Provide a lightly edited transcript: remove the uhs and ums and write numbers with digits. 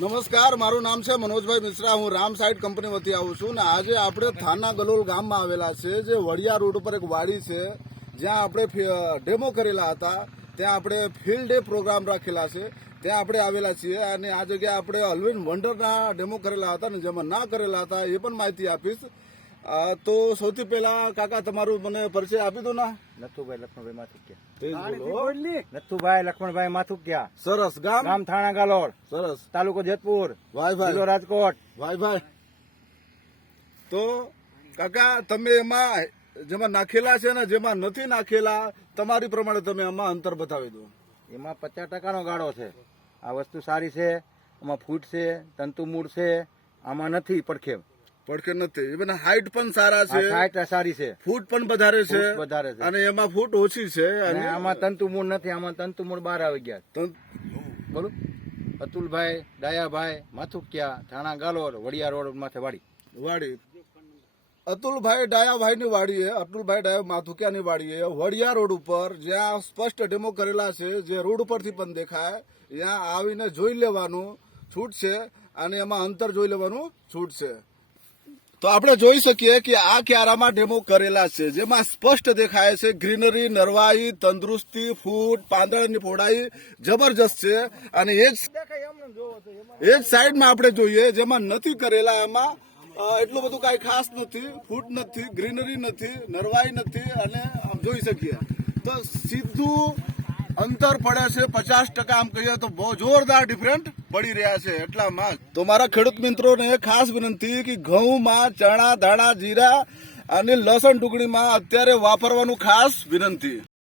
નમસ્કાર, મારું નામ છે મનોજભાઈ મિશ્રા. હું રામ સાઇડ કંપની વતી આવું છું ને આજે આપણે થાના ગલોલ ગામમાં આવેલા છે. જે વડિયા રોડ ઉપર એક વાડી છે જ્યાં આપણે ડેમો કરેલા હતા. ત્યાં આપણે ફિલ્ડ ડે પ્રોગ્રામ રાખેલા છે. ત્યાં આપણે આવેલા છીએ અને આ જગ્યાએ આપણે અલવિન વંડરના ડેમો કરેલા હતા ને જેમાં ના કરેલા હતા એ પણ માહિતી આપીશ. તો સૌથી પહેલા કાકા તમારું મને પરિચય આપી દો ના. નથુભાઈ લક્ષ્મણભાઈ માથુકિયા. તેજ બોલો. નથુભાઈ લક્ષ્મણભાઈ માથુકિયા. સરસ. ગામ ગામ થાણા ગાલોડ. સરસ. તાલુકો જેતપુર. ભાઈ જિલ્લો રાજકોટ. ભાઈ તો કાકા તમે એમાં જેમાં નાખેલા છે ને જેમાં નથી નાખેલા તમારી પ્રમાણે તમે આમાં અંતર બતાવી દો. એમાં 50% નો ગાળો છે. આ વસ્તુ સારી છે. આમાં ફૂટ છે, તંતુ મૂળ છે. આમાં નથી પડખે. પડખે નથી. even હાઈટ પણ સારા છે, હાઈટ સારી છે, ફૂટ પણ વધારે છે ફૂટ વધારે છે. અને એમાં ફૂટ ઓછી છે. અને આમાં તંતુ મૂળ નથી. આમાં તંતુ મૂળ બહાર આવી ગયા. બોલો. અતુલભાઈ ડાયાભાઈ માથુકિયા, થાણા ગાલોડ, વડિયા રોડ માથે વાડી. અતુલભાઈ ડાયાભાઈની વાડી છે. અતુલભાઈ ડાયા માથુકિયાની વાડી છે વડિયા રોડ ઉપર, જ્યાં સ્પષ્ટ ડેમો કરેલા છે. જે રોડ ઉપરથી પણ દેખાય. ત્યાં આવીને જોઈ લેવાનું છૂટ છે અને એમાં અંતર જોઈ લેવાનું છૂટ છે. તો આપણે જોઈ શકીએ કે આ ક્યારામાં ડેમો કરેલા છે જેમાં સ્પષ્ટ દેખાય છે ગ્રીનરી, નરવાઈ, તંદુરસ્તી, ફૂટ, પાંદડાની પહોળાઈ જબરજસ્ત છે. અને એ જ સાઈડમાં આપણે જોઈએ જેમાં નથી કરેલા એમાં એટલું બધું કઈ ખાસ નથી. ફૂટ નથી, ગ્રીનરી નથી, નરવાઈ નથી અને આમ જોઈ શકીએ તો સીધું અંતર પડે છે 50%. આમ કહીએ તો બહુ જોરદાર ડિફરન્ટ પડી રહ્યા છે. એટલામાં તો મારા ખેડૂત મિત્રોને ખાસ વિનંતી કે ઘઉંમાં ચણા, ધાણા, જીરા અને લસણ ટુકડીમાં અત્યારે વાપરવાનું ખાસ વિનંતી.